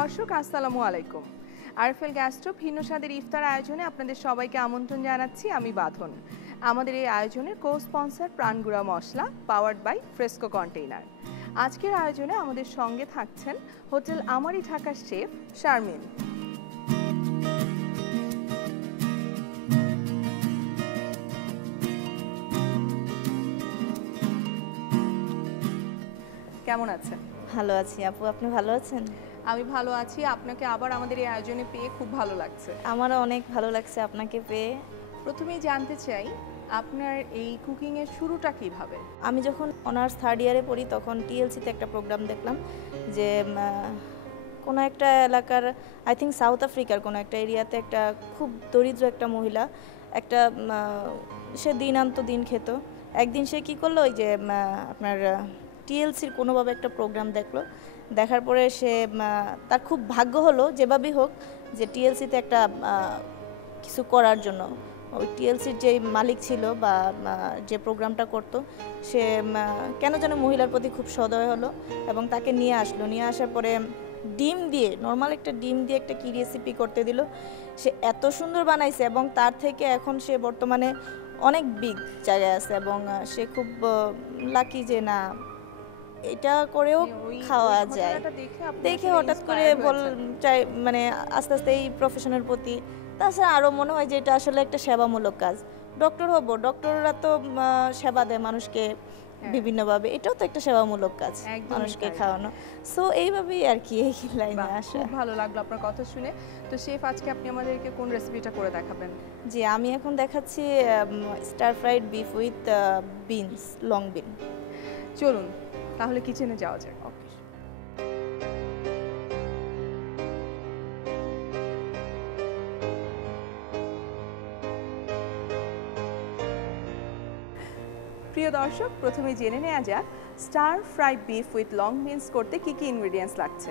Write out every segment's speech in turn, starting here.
দর্শক আসসালামু আলাইকুম। আরএফএল গ্যাস্ট্রো ভিন্ন স্বাদের ইফতার আয়োজনে আপনাদের সবাইকে আমন্ত্রণ জানাচ্ছি। আমি বাঁধন। আমাদের এই আয়োজনের কো স্পন্সর প্রাণগুড়া মশলা, পাওয়ার্ড বাই ফ্রেস্কো কন্টেইনার। আজকের আয়োজনে আমাদের সঙ্গে থাকছেন হোটেল আমারি ঢাকার শেফ শারমিন। কেমন আছেন? ভালো আছি আপু, আপনি ভালো আছেন? আমি ভালো আছি। আপনাকে আবার আমাদের এই আয়োজনে পেয়ে খুব ভালো লাগছে। আমারও অনেক ভালো লাগছে আপনাকে পেয়ে। প্রথমেই জানতে চাই আপনার এই কুকিং এর শুরুটা কিভাবে? আমি যখন অনার্স থার্ড ইয়ারে পড়ি তখন টিএলসিতে একটা প্রোগ্রাম দেখলাম যে কোনো একটা এলাকার, আই থিঙ্ক সাউথ আফ্রিকার কোনো একটা এরিয়াতে একটা খুব দরিদ্র একটা মহিলা, একটা সে দিন আনতো দিন খেত। একদিন সে কী করলো, ওই যে আপনার টিএলসির কোনোভাবে একটা প্রোগ্রাম দেখলো, দেখার পরে সে তার খুব ভাগ্য হলো যেভাবেই হোক যে টিএলসিতে একটা কিছু করার জন্য। ওই টিএলসির যে মালিক ছিল বা যে প্রোগ্রামটা করতো সে কেন যেন মহিলার প্রতি খুব সদয় হলো এবং তাকে নিয়ে আসলো। নিয়ে আসার পরে ডিম দিয়ে, নর্মাল একটা ডিম দিয়ে একটা কি রেসিপি করতে দিল। সে এত সুন্দর বানাইছে এবং তার থেকে এখন সে বর্তমানে অনেক বিগ জায়গায় আছে এবং সে খুব লাকি যে না এটা করেও খাওয়া যায়। দেখে হঠাৎ করে চাই মানে আস্তে আস্তে এই প্রফেশনের প্রতি, তাছাড়া আরও মনে হয় যে এটা আসলে একটা সেবামূলক কাজ। ডক্টর হব, ডক্টররা তো সেবা দেয় মানুষকে বিভিন্নভাবে, এটাও তো একটা সেবামূলক কাজ, মানুষকে খাওয়ানো। সো এইভাবেই আর কি এই লাইনে আসা। খুব ভালো লাগলো আপনার কথা শুনে। তো শেফ, আজকে আপনি আমাদেরকে কোন রেসিপিটা করে দেখাবেন? জি, আমি এখন দেখাচ্ছি star fried beef with beans, long বিন। চলুন তাহলে কিচেনে যাওয়া যাক। ওকে। প্রিয় দর্শক, প্রথমে জেনে নেওয়া যাক star fry beef with long beans করতে কি কি ইনগ্রেডিয়েন্টস লাগছে।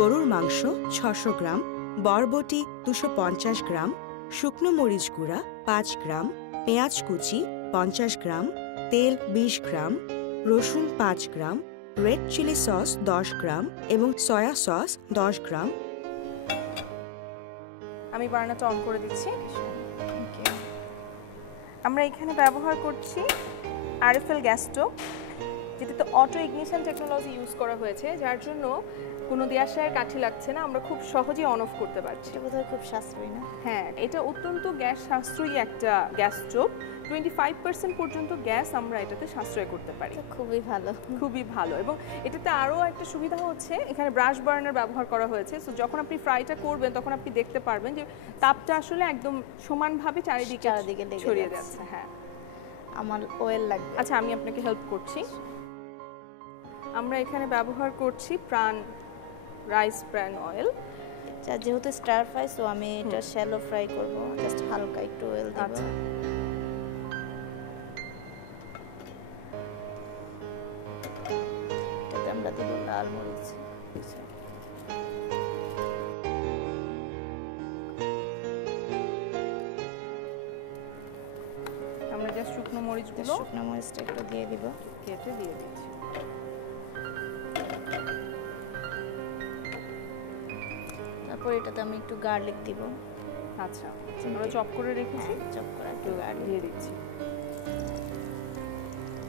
গরুর মাংস 600 গ্রাম, বরবটি 250 গ্রাম, শুকনো মরিচ গুঁড়া 5 গ্রাম, পেঁয়াজ কুচি 50 গ্রাম, তেল 20 গ্রাম, রসুন 5 গ্রাম, রেড চিলি সস 10 গ্রাম এবং সয়া সস 10 গ্রাম। আমি বার্নারটা অন করে দিচ্ছি। আমরা এখানে ব্যবহার করছি আরএফএল গ্যাস স্টোভ, যেটাতে অটো ইগনিশন টেকনোলজি ইউজ করা হয়েছে, যার জন্য কোনো দেয়াশায়ের কাঠি লাগছে না, আমরা খুব সহজে অন অফ করতে পারছি। এটা বোধহয় খুব সাশ্রয়ী না? হ্যাঁ, এটা অত্যন্ত গ্যাস সাশ্রয়ী একটা গ্যাস স্টোভ। 25% পর্যন্ত গ্যাস আমরা এটাতে সাশ্রয় করতে পারি। খুবই ভালো, খুবই ভালো। এবং এটাতে আরও একটা সুবিধা হচ্ছে, এখানে ব্রাশ বার্নার ব্যবহার করা হয়েছে। সো যখন আপনি ফ্রাইটা করবেন তখন আপনি দেখতে পারবেন যে তাপটা আসলে একদম সমানভাবে চারিদিকে ছড়িয়ে যাচ্ছে। হ্যাঁ, আমার অয়েল লাগবে। আচ্ছা, আমি আপনাকে হেল্প করছি। আমরা এখানে ব্যবহার করছি রাইস ব্র্যান অয়েল। যেহেতু স্টার ফ্রাই, সো আমি এটা শ্যালো ফ্রাই করব, জাস্ট হালকা একটু অয়েল দেব। আচ্ছা, এটাতে আমরা দেব লাল মরিচ। আমরা জাস্ট শুকনো মরিচটা একটু দিয়ে দিব, কেটে দিয়ে দিচ্ছি। তারপর এটাতে আমি একটু গার্লিক দিব। আচ্ছা, আমরা চপ করে রেখেছি, চপ করা একটু গার্লিক দিয়ে দিচ্ছি।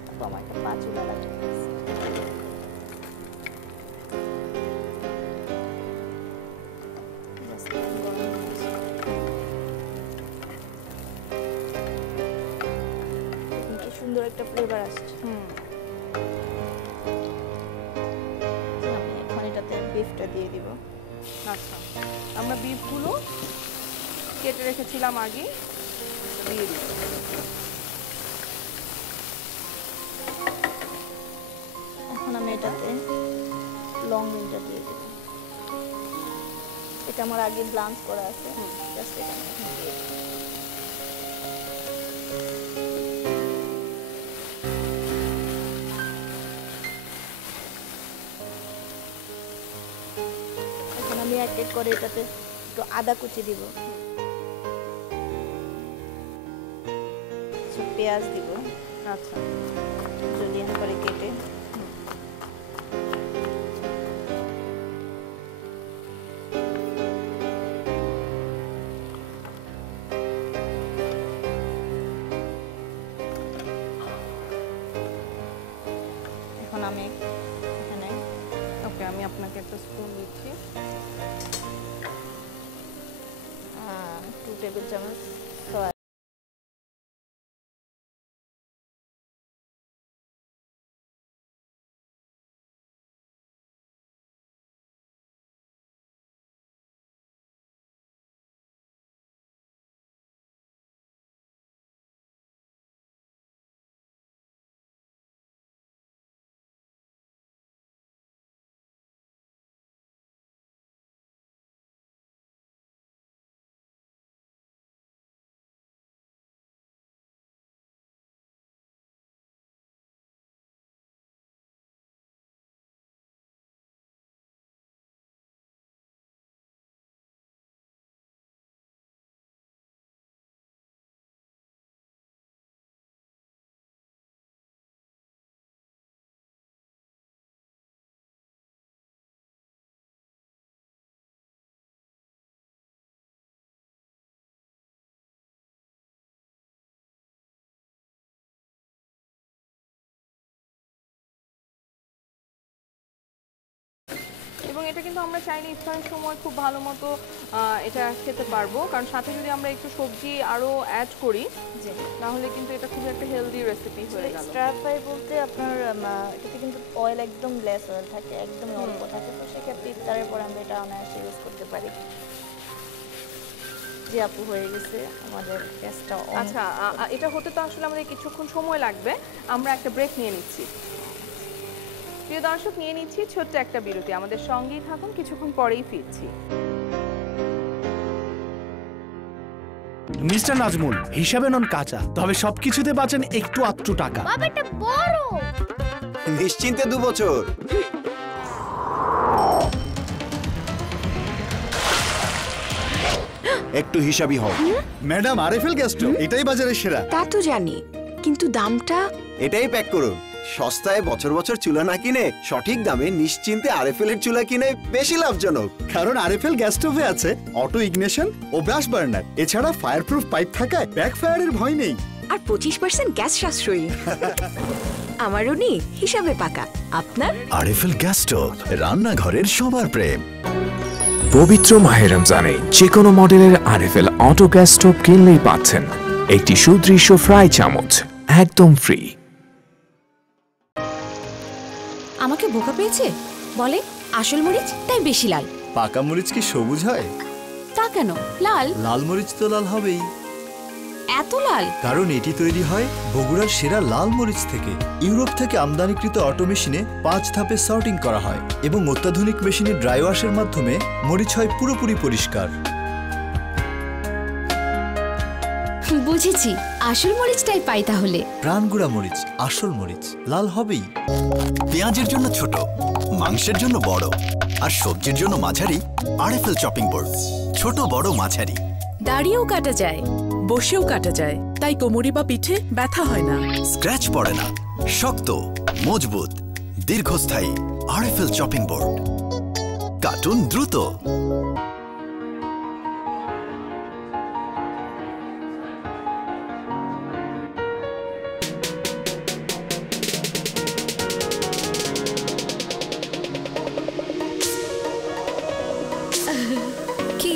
তারপর আমার একটা পাঁচুলা লাগবে। সুন্দর একটা ফ্লেভার আসছে। আমি এখন এটাতে বিফটা দিয়ে দিব। আচ্ছা, আমরা বিফগুলো কেটে রেখেছিলাম আগে, দিয়ে দিব। এখন আমি এটাতে লং বিনটা দিয়ে দিব। এটা আমার আগে ব্লান্স করা আছে, জাস্ট এটা আমি এখন দিয়ে দিব। আমি এক এক করে এটাতে একটু আদা কুচি দিব, পেঁয়াজ দিব। আচ্ছা, জুলিয়ান করে কেটে থেকে একটা স্পুন দিচ্ছি। 2 টেবিল চামচ সয়া। এবং এটা কিন্তু আমরা চাইলে ইফতারের সময় খুব ভালো মতো এটা খেতে পারবো, কারণ সাথে যদি আমরা একটু সবজি আরো অ্যাড করি তাহলে কিন্তু এটা খুব একটা হেলদি রেসিপি হয়ে গেল। স্টার ফ্রাই বলতে আপনার এটাতে কিন্তু অয়েল একদম লেস অয়েল থাকে, একদমই অল্প থাকে, তো সেক্ষেত্রে ইফতারের পর আমরা এটা অনায়াসে ইউজ করতে পারি। যে আপু হয়ে গেছে আমাদের গ্যাসটা। আচ্ছা, এটা হতে তো আসলে আমাদের কিছুক্ষণ সময় লাগবে, আমরা একটা ব্রেক নিয়ে নিচ্ছি। প্রিয় দর্শক, নিয়ে নিচ্ছি ছোট্ট একটা বিরতি, আমাদের সঙ্গেই থাকুন, কিছুক্ষণ পরেই ফিরছি। মিস্টার নাজমুল, হিসাবে নন কাঁচা, তবে সবকিছুতে বাঁচেন একটু আধটু টাকা। বাবাটা বড়, নিশ্চিন্তে 2 বছর। একটু হিসাবি হও ম্যাডাম। আরএফএল গ্যাস স্টোভ এটাই বাজারের সেরা। তা তো জানি, কিন্তু দামটা? এটাই প্যাক করুন। সস্তায় বছর বছর চুলা না কিনে সঠিক দামে নিশ্চিন্তে আরএফএল এর চুলা কিনে বেশি লাভজনক। কারণ আরএফএল গ্যাস স্টোভে আছে অটো ইগনিশন ও ব্রাশ বার্নার, এছাড়া ফায়ারপ্রুফ পাইপ থাকায় ব্যাক ফায়ারের ভয় নেই। আর 25% গ্যাস সাশ্রয়ী। আমারও নি হিসাবে পাকা। আপনার? আরএফএল গ্যাস স্টোভ, রান্নাঘরের সবার প্রেম। পবিত্র মাহে রমজানে যে কোনো মডেলের আরএফএল অটো গ্যাস স্টোভ কিনলেই পাচ্ছেন একটি সুদৃশ্য ফ্রাই চামচ একদম ফ্রি। আমাকে বোকা পেয়েছে, বলে আসল মরিচ তাই বেশি লাল। পাকা মরিচ কি সবুজ হয়? তা কেন লাল? লাল মরিচ তো লাল হবেই, এত লাল কারণ এটি তৈরি হয় বগুড়ার সেরা লাল মরিচ থেকে। ইউরোপ থেকে আমদানিকৃত অটো মেশিনে 5 ধাপে সর্টিং করা হয় এবং অত্যাধুনিক মেশিনে ড্রাই ওয়াশের মাধ্যমে মরিচ হয় পুরোপুরি পরিষ্কার। বুঝেছি, আসল মরিচটাই পাই তাহলে। প্রাণগুড়া মরিচ, আসল মরিচ, লাল হবেই। পেঁয়াজের জন্য ছোট, মাংসের জন্য বড়, আর সবজির জন্য মাঝারি আরএফএল চপিং বোর্ড। ছোট বড় মাঝারি, দাড়িয়েও কাটা যায়, বসেও কাটা যায়, তাই কোমরে বা পিঠে ব্যথা হয় না, স্ক্র্যাচ পড়ে না, শক্ত, মজবুত, দীর্ঘস্থায়ী আরএফএল চপিং বোর্ড। কাটুন দ্রুত। কি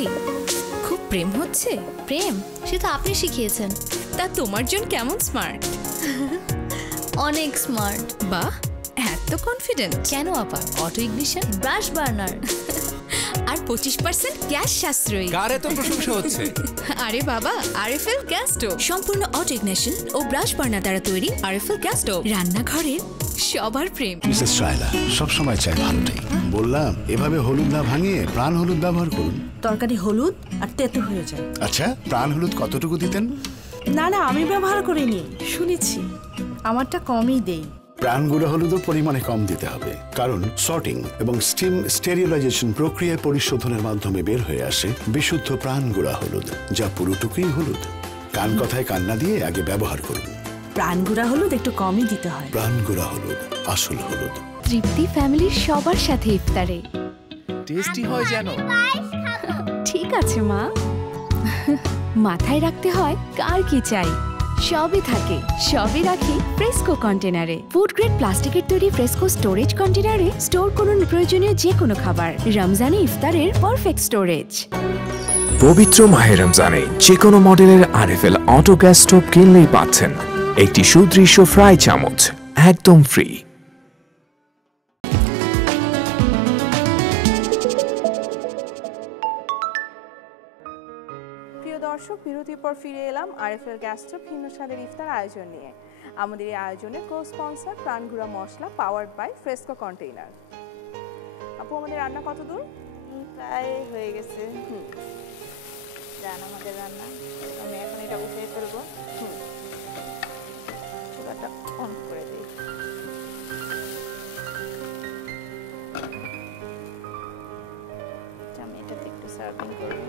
খুব প্রেম হচ্ছে? প্রেম সে তো আপনি শিখিয়েছেন। তা তোমার জন কেমন স্মার্ট? অনেক স্মার্ট। বাহ, এত কনফিডেন্ট কেন আপা? অটো ইগনিশন, ব্রাশ বার্নার আর 25% গ্যাস সাশ্রয়ী। কার এত প্রশংসা হচ্ছে? আরে বাবা, আরএফএল গ্যাস স্টোভ সম্পূর্ণ অটো ইগনিশন ও ব্রাশ বার্নার দ্বারা তৈরি। আরএফএল গ্যাস স্টোভ, রান্নাঘরের সবার প্রেম। মিসেস রায়লা সবসময় চাই ভালোটাই। বললাম এভাবে হলুদ না ভাঙিয়ে প্রাণ হলুদ ব্যবহার করুন। তরকারি হলুদ আর তেতো হয়ে যায়। আচ্ছা, প্রাণ হলুদ কতটুকু দিতেন? না না, আমি ব্যবহার করিনি, শুনেছি। আমারটা কমই দেই। প্রাণ গুঁড়ো হলুদও পরিমাণে কম দিতে হবে, কারণ সর্টিং এবং স্টিম স্টেরিলাইজেশন প্রক্রিয়ায় পরিশোধনের মাধ্যমে বের হয়ে আসে বিশুদ্ধ প্রাণ গুঁড়া হলুদ, যা পুরোটুকুই হলুদ। কান কথায় কান্না দিয়ে আগে ব্যবহার করুন। প্রাণ গুঁড়া হলুদ একটু কমই দিতে হয়। প্রাণ গুঁড়া হলুদ, আসল হলুদ। তৃপ্তি ফ্যামিলির সবার সাথে ইফতারে। টেস্টি হয় যেন। ঠিক আছে মা, মাথায় রাখতে হয় কার কি চাই, সবই থাকে, সবই রাখি ফ্রেস্কো কন্টেনারে। ফুড গ্রেড প্লাস্টিকের তৈরি ফ্রেস্কো স্টোরেজ কন্টেনারে স্টোর করুন প্রয়োজনীয় যে কোনো খাবার। রমজানে ইফতারের পারফেক্ট স্টোরেজ। পবিত্র মাহে রমজানে যে কোনো মডেলের আরএফএল অটো গ্যাস স্টোভ কিনলেই পাচ্ছেন একটি সুদৃশ্য ফ্রাই চামচ একদম ফ্রি। প্রিয় দর্শক, বিরতির পর ফিরে এলাম আরএফএল গ্যাস স্টোভ ভিন্ন স্বাদের ইফতার আয়োজন নিয়ে। আমাদের এই আয়োজনের কো স্পন্সর প্রাণগুড়া মশলা, পাওয়ার্ড বাই ফ্রেস্কো কন্টেইনার। আপু, আমাদের রান্না কত দূর? প্রায় হয়ে গেছে। জান আমাদের রান্না, আমি এখন এটা উঠিয়ে ফেলবো। চুলাটা অন করে দিই। আমি এটাতে একটু সার্ভিং করবো।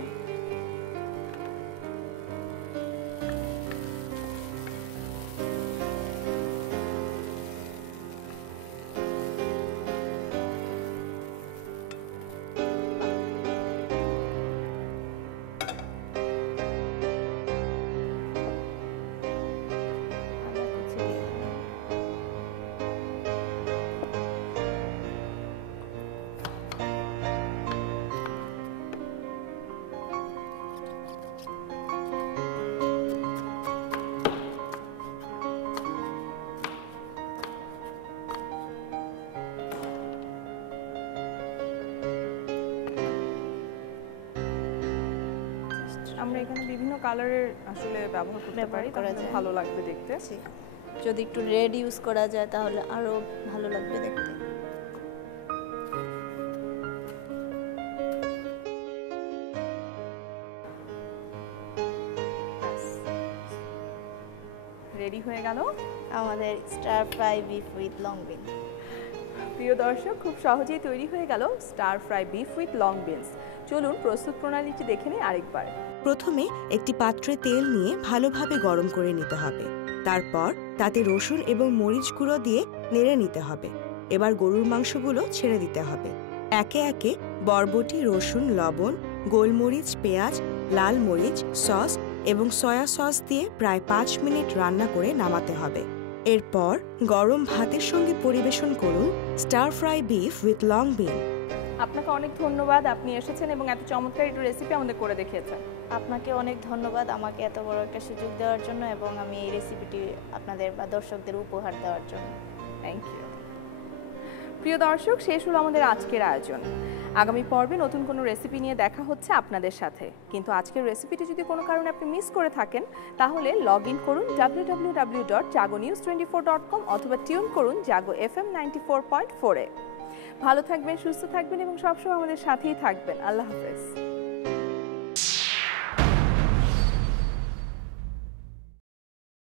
আমরা এখানে বিভিন্ন কালারের আসলে ব্যবহার করতে পারি, তাহলে ভালো লাগবে দেখতে। যদি একটু রেড ইউজ করা যায় তাহলে আরো ভালো লাগবে দেখতে। রেডি হয়ে গেল আমাদের star fry beef with long বিন। প্রিয় দর্শক, খুব সহজেই তৈরি হয়ে গেল star fry beef with long beans. চলুন প্রস্তুত প্রণালীটি দেখে নিই আরেকবার। প্রথমে একটি পাত্রে তেল নিয়ে ভালোভাবে গরম করে নিতে হবে। তারপর তাতে রসুন এবং মরিচ গুঁড়ো দিয়ে নেড়ে নিতে হবে। এবার গরুর মাংসগুলো ছেড়ে দিতে হবে। একে একে বরবটি, রসুন, লবণ, গোলমরিচ, পেঁয়াজ, লাল মরিচ, সস এবং সয়া সস দিয়ে প্রায় 5 মিনিট রান্না করে নামাতে হবে। এরপর গরম ভাতের সঙ্গে পরিবেশন করুন star fry beef with long বিন। আপনাকে অনেক ধন্যবাদ, আপনি এসেছেন এবং এত চমৎকার একটা রেসিপি আমাদের করে দেখিয়েছেন। আপনাকে অনেক ধন্যবাদ আমাকে এত বড় একটা সুযোগ দেওয়ার জন্য এবং আমি এই রেসিপিটি আপনাদের বা দর্শকদের উপহার দেওয়ার জন্য। Thank you. প্রিয় দর্শক, শেষ হলো আমাদের আজকের আয়োজন। আগামী পর্বে নতুন কোনো রেসিপি নিয়ে দেখা হচ্ছে আপনাদের সাথে। কিন্তু আজকের রেসিপিটি যদি কোনো কারণে আপনি মিস করে থাকেন, তাহলে লগ ইন করুন www.jagonews24.com অথবা টিউন করুন জাগো FM 94.4 এ। ভালো থাকবেন, সুস্থ থাকবেন এবং সবসময় আমাদের সাথেই থাকবেন। আল্লাহ হাফেজ।